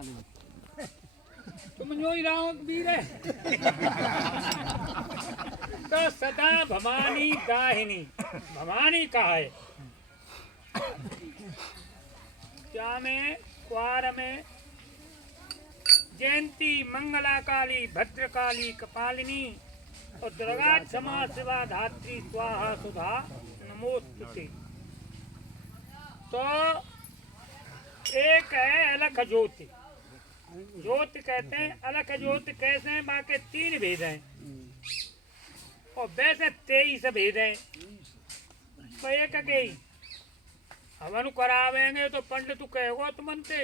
तुम जो ही राम वीर है तो सदा भवानी दाहिनी भवानी का है क्या में क्वार में जयंती मंगला काली भद्रकाली कपालिनी और दुर्गा क्षमा शिवा धात्री स्वाहा सुधा नमोस्तुते। तो एक है अलख ज्योति ज्योति कहते हैं अलख ज्योति कैसे हैं बाकी तीन भेद हैं और वैसे 23 भेद हैं तो एक के हवन करावेंगे तो पंडित कहेगो तुमंते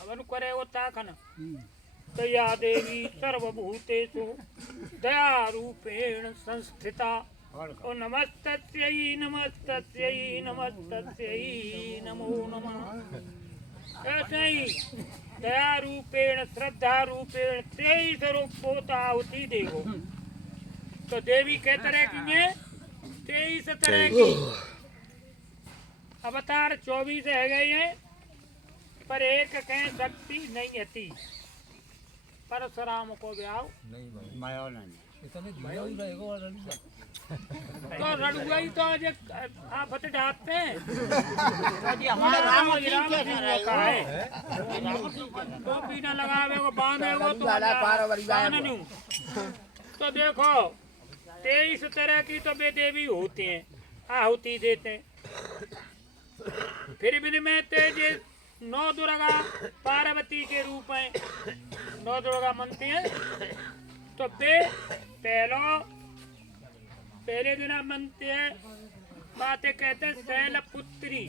हवन करेगो ताखन तो या देवी सर्वभूतेषु दया रूपेण संस्थिता ओ नमस्तस्यै नमस्तस्यै नमस्तस्यै नमो नमः। ऐसे ही दया रूपेण श्रद्धा रूपेण 23 रूपों आहुति देगो तो देवी के तरह की है 23 तरह की अवतार 24 है गए हैं पर एक कहें शक्ति नहीं आती परशुराम को ब्याह माया नहीं तो रड़ुआ ही तो आज आप डालते हैं हमारा राम का है तो बिना लगावे को बांधे को तो तो देखो 23 तरह की तो वे देवी होती हैं आहुति देते हैं फिर भी में तेज 9 दुर्गा पार्वती के रूप में 9 दुर्गा मनती हैं तो वे पहले दिन मनते हैं बातें कहते हैं शैलपुत्री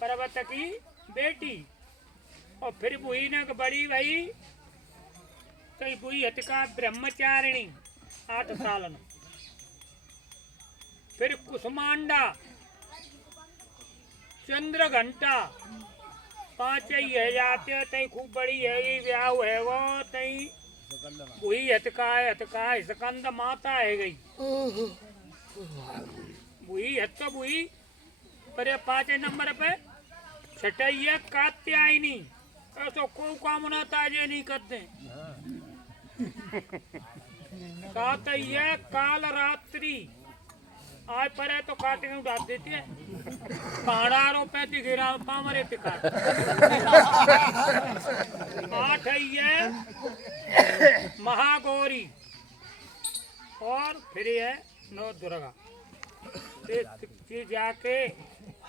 पर्वत की बेटी और फिर बुई ने बड़ी भाई कई बुई हतका ब्रह्मचारिणी 8 साल फिर कुसुमांडा चंद्र घंटा 5 ही है जाते तई खूब बड़ी है ये ब्याह है वो तई वही हतका सकंद माता है गई वही हत वही पर 5 नंबर पे छठैया कात्यायनी ऐसा को कामना ताजे नहीं करते कात्या काल रात्रि आज पर है तो काटे में डाल देती है पहाड़ारों पे गिरा पामरे पिका 8 है महागौरी और फिर है 9 दुर्गा जाके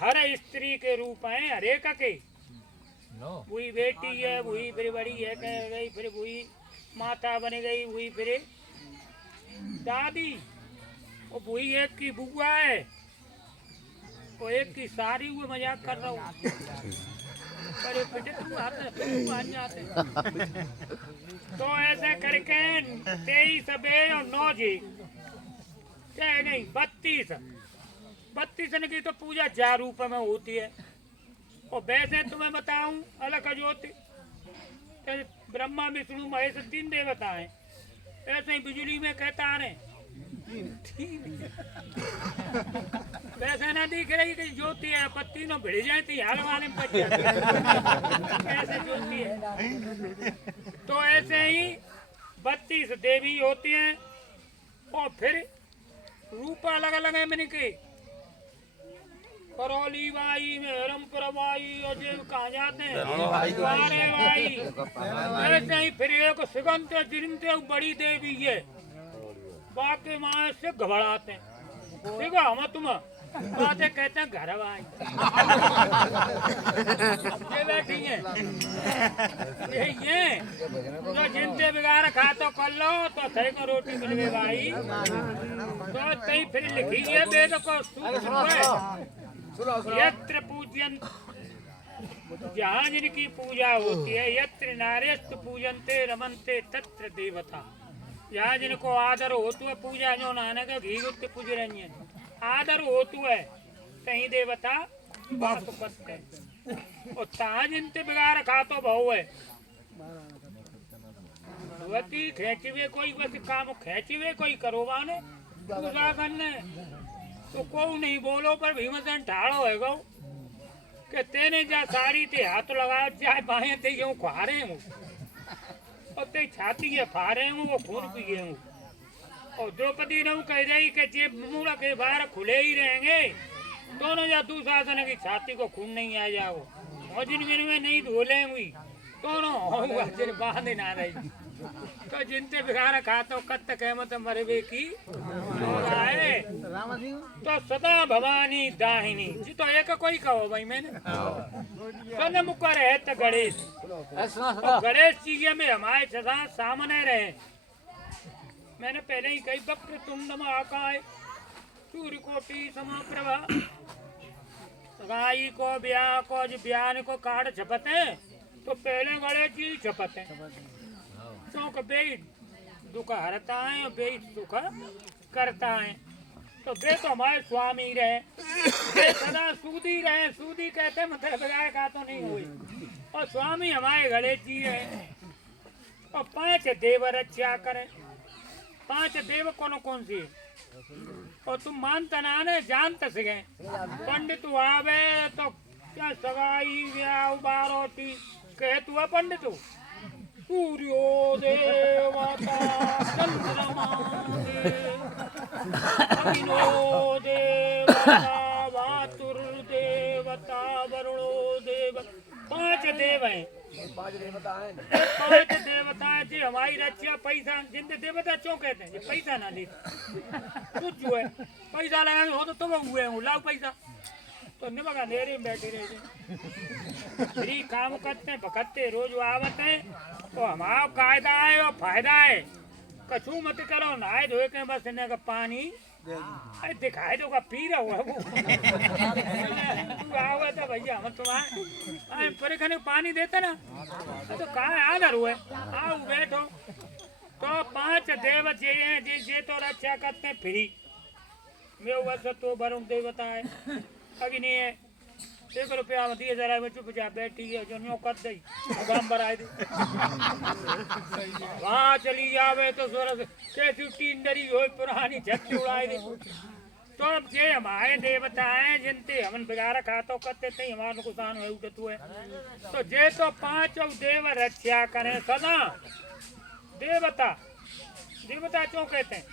हर स्त्री के रूप है हरेक के वही बेटी है वही फिर बड़ी है कह गई फिर वही माता बन गई वही फिर दादी और वही एक की बुआ है और एक की सारी हुए मजाक कर रहा हूँ पर बेटे तू आ जाते तो ऐसे करके 23 और 9 जी क्या है नहीं 32 की तो पूजा 4 रूप में होती है और वैसे तुम्हें बताऊं अलग ज्योति ब्रह्मा विष्णु महेश 3 देवता हैं ऐसे ही बिजली में कहता रहे वैसे ना दिख रही कि ज्योति है पत्ती नो भिड़ जाती हाल वाले में ऐसे ज्योति है तो ऐसे ही 32 देवी होती हैं और फिर रूप अलग अलग है मैंने के करौली बाई में हरमपुर बाई और जो कहा जाते हैं बाई ऐसे ही फिर एक सुगंध जिनते बड़ी देवी है बाकी माँ से घबराते हैं देखो हम तुम बातें कहते हैं घर भाई ये बैठी है ये तो जिनसे बिगाड़ खा तो कर लो तो थे को रोटी मिल गई भाई तो तई फिर लिखी है वेद को यत्र पूजन जहाँ जिनकी पूजा होती है यत्र नारेस्त पूजनते रमनते तत्र देवता यहाँ जिनको आदर होतु है पूजा जो नाने का घी गुत्ते पूज रही है आदर होतु है कहीं देवता बात करते हैं और ताज जिनते बिगाड़ खा तो बहु है भगवती खेचवे कोई बस काम खेचवे कोई करो बाने पूजा करने तो को नहीं बोलो पर भीमसेन ठाड़ो है गो कि तेने जा साड़ी ते हाथ लगाओ जाए बाहें ते यूं खुआरे हूँ और ते छाती ये फारे हूँ वो खून पिए हूँ और द्रौपदी ने कह रही कि जे मूड़ा के बाहर खुले ही रहेंगे दोनों या दुशासन की छाती को खून नहीं आ जाओ और जिन में नहीं धोले हुई दोनों होगा जिन बांधे ना रही तो जिनते बिगाड़ खातो कत कहमत मरबे की है तो सदा भवानी दाहिनी जी तो एक कोई कहो भाई मैंने तो मुकर है तो गणेश गणेश जी ये में हमारे सदा सामने रहे मैंने पहले ही कही वक्र तुंड महाकाय सूर्य कोटि समप्रभा गाई को ब्याह को बयान को काट छपते तो पहले गणेश जी छपते तो बे दुख हरता है और बे सुख करता है तो बे तो हमारे स्वामी रहे बे सदा सूदी रहे सूदी कहते मतलब बगैर का तो नहीं हुई और स्वामी हमारे गणेश जी रहे और 5 देव रक्षा करें 5 देव कौन कौन सी और तुम मानता ना ने जानते से गए पंडित आवे तो क्या सगाई ब्याह बारोटी कहे तू पंडित सूर्योदय देवता चंद्रमा देवता वातुर देवता वरुणो देव 5 देव हैं 5 देवता है जी हमारी रक्षा पैसा जिनके देवता क्यों कहते हैं पैसा ना लेते कुछ जो है पैसा लगाए हो तो तुम हुए हो लाओ पैसा तो निमका नेरे में बैठे रहे फ्री काम करते पकड़ते रोज आवत है तो हमारा कायदा है और फायदा है कछू मत करो नहाए धोए के बस इन्हें का पानी अरे दिखाई दो का पी रहा हुआ वो तू आवा था भैया हम तुम्हारे परेखाने पानी देते ना तो कहाँ आदर हुए आओ बैठो तो 5 देव जे हैं जे तो रक्षा करते फ्री वे वैसे तो वरुण देवता है अग्नि है 1 रुपया में 10,000 में चुपचाप बैठी है जो न्यों कर दी गांव बढ़ाई दी वहाँ चली जावे तो सूरज कैसी टीन डरी हो पुरानी झट्टी उड़ाई दी तो अब ये हमारे देवता हैं जिनते हमन बिगाड़ खातो करते थे हमारा नुकसान हुए उठत हुए तो जे तो 5 देव रक्षा करें सदा देवता देवता क्यों कहते हैं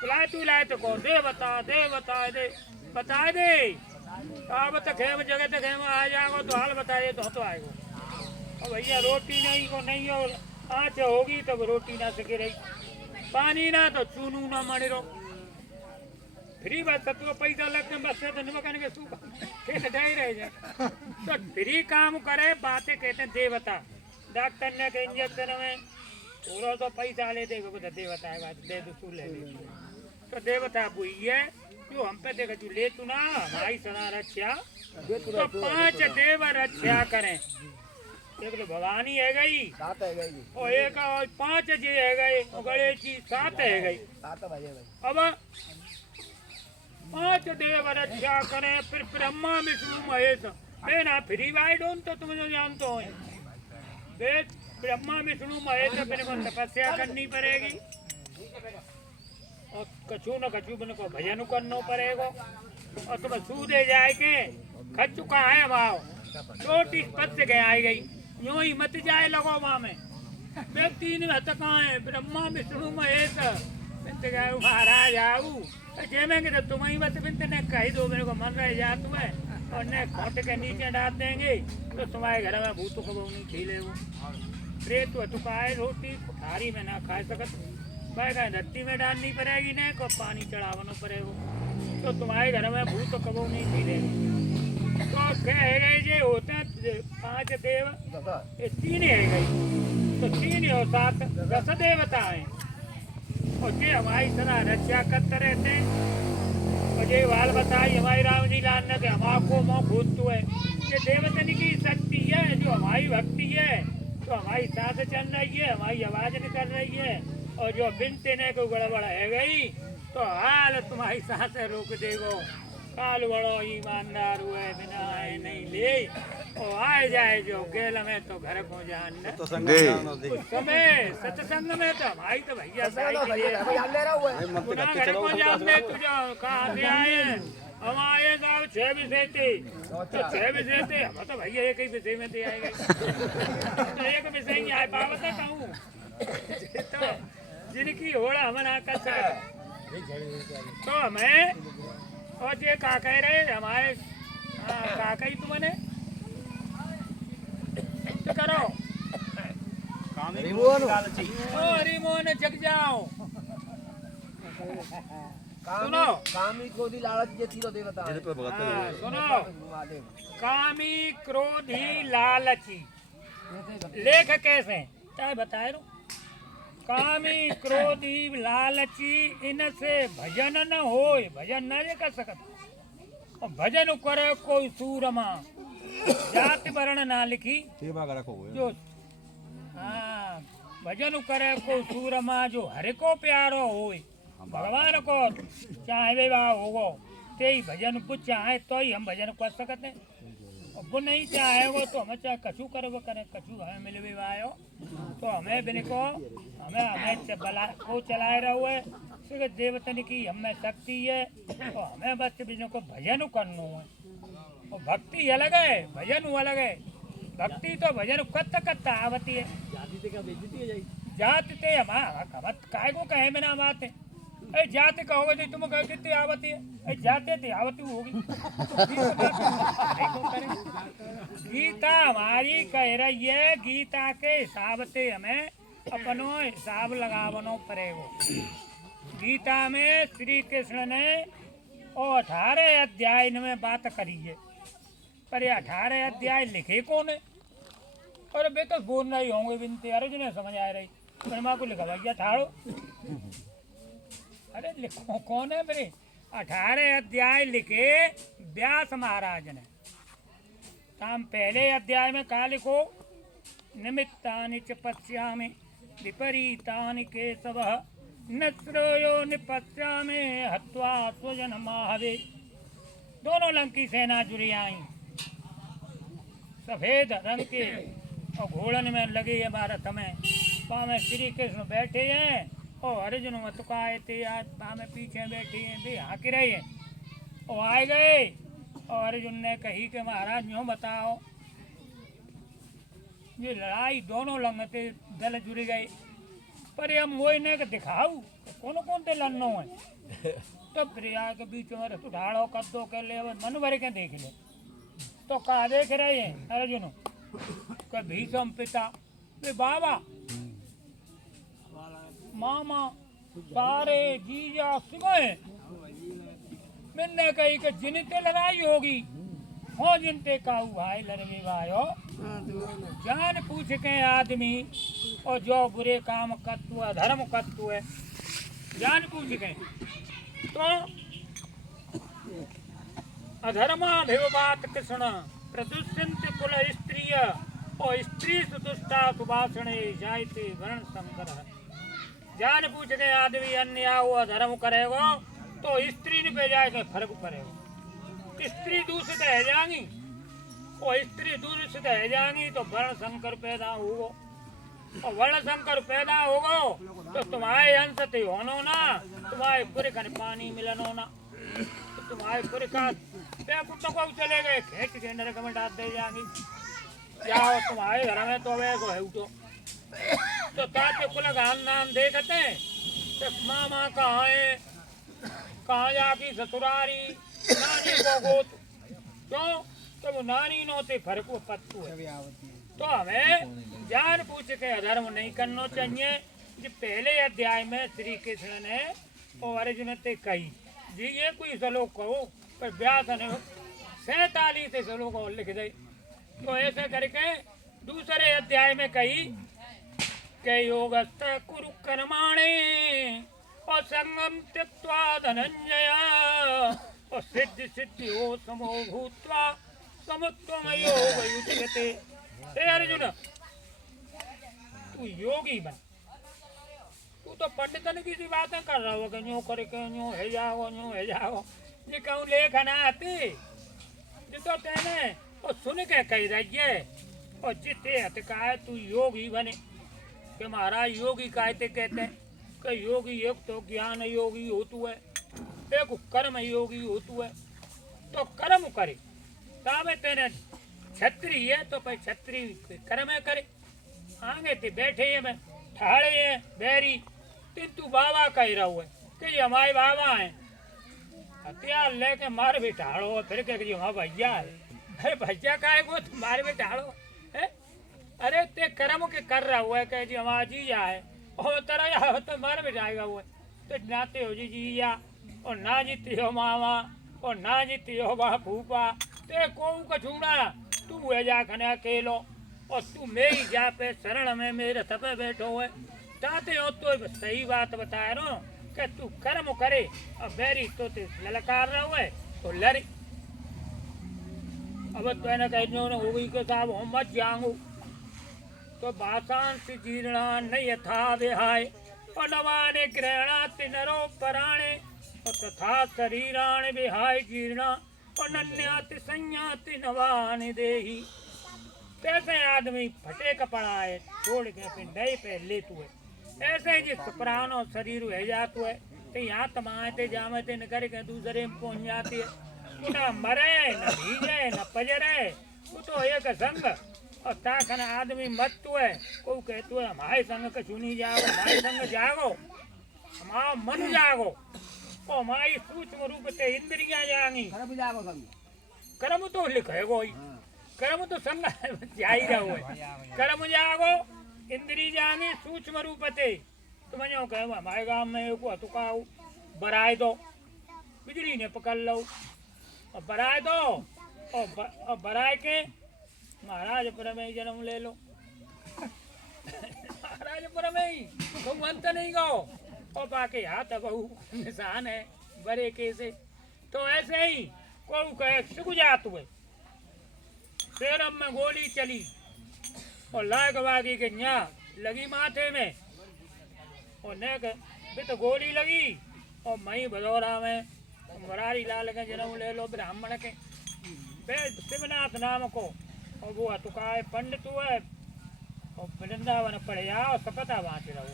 बुलाए तू लाए तो कौन देवता देवता दे बता दे अब तक खेम जगह तक खेम आ जाएगा तो हाल बताइए तो आएगा और भैया रोटी नहीं को नहीं हो आँच होगी तब रोटी ना सके रही पानी ना तो चूनू ना मरे रो फ्री बस तो पैसा लगते बस से तो निमकने के सूखा खेत ढाई रह जाए तो फ्री काम करे बातें कहते हैं देवता डॉक्टर ने के इंजेक्शन में पूरा तो पैसा ले देगा तो देवता है बात दे दो ले तो देवता बुई है जो हम पे देखा तू ले तू ना हमारी सदा रक्षा तो 5 देव रक्षा करें देख लो भवानी है गई 7 है गई और एक और 5 जी है गए और गणेश जी 7 है गई 7 बजे भाई अब 5 देव रक्षा करें फिर ब्रह्मा विष्णु महेश मैं ना फ्री वाइड हूँ तो तुम जो जानते हो ब्रह्मा विष्णु महेश अपने को तपस्या करनी पड़ेगी और कछु न कछु बन को भजन करना पड़ेगा और तुम्हें सूदे जाए के खच चुका है भाव छोटी पद से गए आई गई यूं ही मत जाए लगो वहां में व्यक्ति ने कहाँ है ब्रह्मा विष्णु महेश महाराज आऊ जेमेंगे तो तुम ही बस बिंद ने कही दो मेरे को मन रह जा तुम्हें और ने खोट के नीचे डाल देंगे तो तुम्हारे घर में भूत को नहीं खिले वो प्रेत तो खाए रोटी थारी में ना खा सकत बैगन धरती में डालनी पड़ेगी नहीं को पानी चढ़ावना पड़ेगा तो तुम्हारे घर में भूत कबो नहीं मिलेगी तो कह गए जे होते हैं 5 देव ये 3 है गई तो 3 और 7 10 देवता है और ये हमारी सदा रक्षा करते रहते हैं और ये वाल बताई हमारी राम जी लाल ने हमारे मोह भूत है ये देवतन की शक्ति है जो हमारी भक्ति है तो हमारी सांस चल रही है हमारी आवाज निकल रही है और जो बिनते ने को गड़बड़ है गई तो हाल तुम्हारी सांसें रोक देगो काल बड़ो ईमानदार हुए बिना आए नहीं ले और आए जाए जो गेल में तो घर को जान उस समय सत्संग में तो हमारी तो भैया घर को जान दे तुझे कहाँ से आए हम आए साहब 6 विषय थे, तो 6 विषय थे, हम तो भैया एक ही विषय में थे आएंगे, तो एक विषय ही आए पावत है कहूँ, तो जिनकी होड़ा हम ना कर सकते, तो हमें और ये का कह रहे हमारे काका ही तुमने तो करो रिमोन जग जाओ सुनो कामी क्रोधी लालच ये तीनों देवता हैं। सुनो कामी क्रोधी लालची लेख कैसे चाहे बताए रो कामी क्रोधी लालची इनसे भजन न होए भजन न कर सकत और भजन करे कोई सूरमा जाति वर्ण ना लिखी जो हाँ भजन करे कोई सूरमा जो हरे को प्यारो होए भगवान को चाहे विवाह होगो ते ही भजन कुछ चाहे तो ही हम भजन कर सकते और वो नहीं चाहेगो तो हमें चाहे कछु करबो करे कछु हमें मिल विवाह तो हमें बिन को हमें बला को चलाए रहो है सिर्फ देवतन की हमें शक्ति है तो हमें बस बिन को भजन करना है और भक्ति अलग है भजन अलग है भक्ति तो भजन कत्ता कत्ता आवती है जाति ते हमारा काय को कहे बिना बात है जाते कहोगे तो तुम कहो कितनी आवती है जाते थे आवती होगी गीता हमारी कह रही है गीता के हिसाब से हमें अपनो हिसाब लगावनो पड़ेगा गीता में श्री कृष्ण ने और 18 अध्याय में बात करी है पर ये 18 अध्याय लिखे कौन है और बे तो बोल रही होंगे बिनते अरे जिन्हें समझ आ रही पर माँ को लिखा भैया ठाड़ो अरे लिखो कौन है मेरे 18 अध्याय लिखे व्यास महाराज ने काम पहले अध्याय में कहा लिखो निमित्तानि च पश्यामि विपरीतानि केशवः न श्रेयो निपश्यामि हत्वा स्वजन माहवे दोनों लंग की सेना जुड़ी आई सफेद रंग के और घोड़न में लगे है भारत में वहाँ में श्री कृष्ण बैठे हैं और अर्जुन मतुकाए थे आज में पीछे बैठे हैं वे हाँक रहे हैं और आए गए और अर्जुन ने कही कि महाराज यूँ बताओ ये लड़ाई दोनों लंगते दल जुड़ गए पर हम वो इन्हें दिखाऊ कौन कौन थे लन्नो है तो प्रिया के बीच में उठाड़ो कद्दो के ले मन भर के देख ले तो कहा देख रहे हैं अर्जुन का भीषम पिता वे बाबा मामा सारे जीजा सुबह मैंने कही कि जिनते लड़ाई होगी हो जिनते काऊ भाई लड़े भाइयो जान पूछ के आदमी और जो बुरे काम करतु है धर्म करतु है जान पूछ के तो अधर्मा भिववात कृष्ण प्रदुष्यंत कुल स्त्रिय और स्त्री सुदुष्टा सुभाषणे जायते वर्ण संकर जान पूछ के आदमी अन्याय हुआ धर्म करेगा तो स्त्री ने पे जाके फर्क पड़ेगा स्त्री दूषित है जाएंगी और स्त्री दूषित है जाएंगी तो वर्ण संकर पैदा होगा और वर्ण संकर पैदा होगा तो तुम्हारे अंश से होनो ना तुम्हारे पूरे घर पानी मिलन होना तो तुम्हारे पूरे का कुत्तों को चले गए खेच के नरक में डाल दे जाएंगी जाओ तुम्हारे घर में तो वैसे है तो ताते कुल गान नाम देखते तो मामा कहाँ है कहाँ जाकी ससुरारी नानी को गोत क्यों तो वो नानी नोते फर्क वो पत्तू है तो हमें जान पूछ के अधर्म नहीं करना चाहिए जो पहले अध्याय में श्री कृष्ण ने और अर्जुन ने कही जी ये कोई श्लोक कहो पर व्यास ने 47 श्लोक और लिख दे तो ऐसे करके दूसरे अध्याय में कही के योगस्थ कुरु कर्माणे और संगम त्यक्त्वा धनंजय और सिद्धि सिद्धि हो समो भूत्वा समुत्वम योग युज्यते हे अर्जुन तू योगी बन तू तो पंडितन की सी बातें कर रहा हो कि यूँ करके यूँ है जाओ ये कहूँ लेखन आती जो तो कहने और सुन के कही रही है और जिते हत का है तू योगी बने कि महाराज योगी कहते कहते हैं कि योगी एक तो ज्ञान योगी होतु है एक कर्म योगी होतु है तो कर्म करे तावे तेने छत्री है तो भाई छत्री कर्म करे आगे ते बैठे है मैं ठाड़े है बैरी ते तू बाबा कह रहा है कि ये हमारे बाबा है हथियार लेके मार भी ठाड़ो फिर कह कि हमारा भैया है अरे भैया का है वो तुम्हारे में ठाड़ो है अरे ते कर्म के कर रहा हुआ है कह जी हमारा जीजा है और तेरा या तो मार भी जाएगा वो तो नाते हो जी जीजा और ना जीती हो मामा और ना जीती हो बा फूफा ते को कछूड़ा तू है जा खने अकेलो और तू मेरी जा पे शरण में मेरे थपे बैठो है ताते हो तो सही बात बताया रो कि तू कर्म करे और बैरी तो ते ललकार रहा है तो लड़ अब तो है ना कहीं हो गई के साहब हम मत जाऊंगू तो बासान से जीर्णा नहीं यथा विहाय और नवाने ग्रहणा तिनरो पराणे और तथा शरीराण विहाय जीर्णा और नन्याति संयाति नवाने देही कैसे आदमी फटे कपड़ा है छोड़ के फिर नए पे लेतु है ऐसे जिस प्राणो शरीर है जातु है तो यहाँ तमाते जामते न करे के दूसरे में पहुंच जाती है न मरे न भीजे न पजरे वो तो एक संग और ताखन आदमी मत तो है को कहतो है हमारे संग कछु नहीं जाओ हमारे संग जागो हमारा मन जागो और हमारी सूक्ष्म रूप से इंद्रियां जाएंगी कर्म तो लिखेगो ही कर्म तो संग जा ही रहो है कर्म जागो इंद्री जाएंगी सूक्ष्म रूप से तो मैं यूँ कहो हमारे गाँव में एक तुकाऊ बराए दो बिजली ने पकड़ लो और बराए दो और बराए के महाराजपुर में ही जन्म ले लो महाराजपुर में ही तुम अंत नहीं गो और बाकी हाथ बहु निशान है बड़े के से तो ऐसे ही को कहे सुख जात हुए फिर अब में गोली चली और लाग वागी के न्या लगी माथे में और ने तो गोली लगी और मई भदौरा में मुरारी लाल के जन्म ले लो ब्राह्मण के फिर शिवनाथ नाम को और वो तुकाए पंडित हुए और वृंदावन पढ़े और सपता बाँच रहा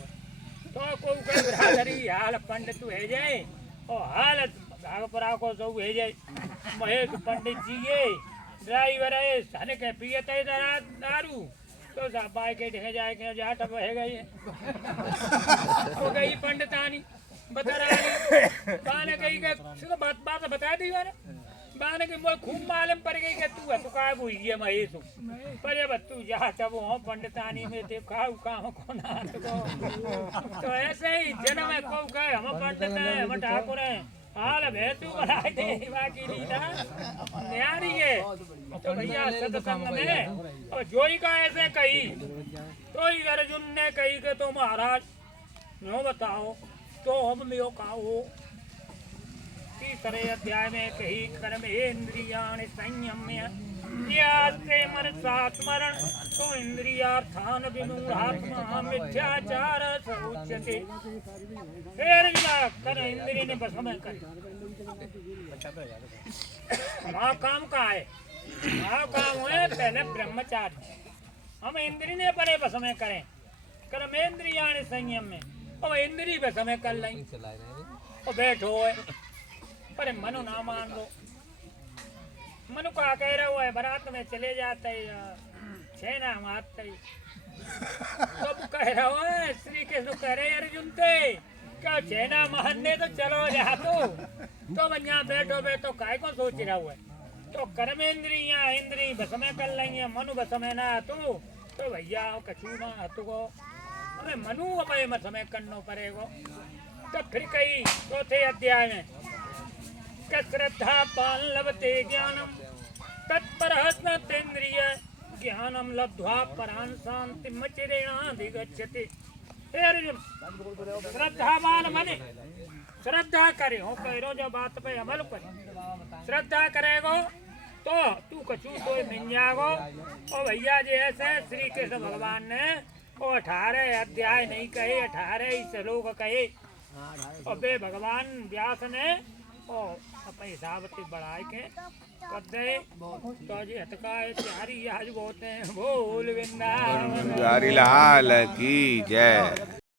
तो को बिरादरी हाल पंडित है जाए और हाल भागपुरा को सब है जाए महेश पंडित जी ये ड्राइवर है सन के पियते दारू तो बाइक ढह जाए के जाट बह गई हो गई पंडितानी बता रही बाने कही के बात बता दी मैंने बाने की मोर खूब मालूम पड़ गई कि तू है तो काय बुई है महेश पर जब तू जा तब हो पंडितानी में देखा काम को ना तो ऐसे ही जन्म है को कहे हम पंडित है हम ठाकुर है हाल भेतू बनाए दे बाकी लीला न्यारी है तो भैया सत्संग में और जोई का ऐसे कही तो ही अर्जुन ने कही कि तो महाराज नो बताओ तो हम में कहो तीसरे अध्याय में कही कर्म इंद्रियाणि संयम्य यास्ते मनसा स्मरण तो इंद्रियार्थान विमूढ़ात्मा मिथ्याचार उच्यते फिर मिला कर इंद्रिय ने बस में कर वहाँ काम का है वहाँ काम है पहले ब्रह्मचार्य हम इंद्रिय ने परे बस में करें कर्म इंद्रियाणि संयम में और इंद्रिय बस में कर लें और बैठो है पर मनु ना मान लो मनु का कह रहा हुआ है बारात में चले जाते छेना मारते तो कह रहा है श्री कृष्ण कह रहे अर्जुन ते क्या छेना मारने तो चलो जा तो यहाँ बैठो बैठो काय को सोच रहा हुआ है तो कर्मेंद्रियां इंद्री बस में कर लेंगे मनु बस में ना तो भैया कछू ना हतु को अरे मनु हमें मत में करना पड़ेगा तो फिर कही चौथे अध्याय में श्रद्धा पाल लभते ज्ञानम तत्पर तेन्द्रिय ज्ञानम लब्ध्वा परान शांति मचिरेणाधिगच्छति श्रद्धावान मने श्रद्धा करे हो कहो जो बात पे अमल करे श्रद्धा करेगो तो तू कछू तो मिल जागो और भैया जी ऐसे श्री कृष्ण भगवान ने वो 18 अध्याय नहीं कहे 18 श्लोक कहे और वे भगवान व्यास ने और अपने हिसाब से बढ़ाए के कर दे तो जी हटकाए त्यारी आज बोलते हैं बोल वृंदावन लाल की जय।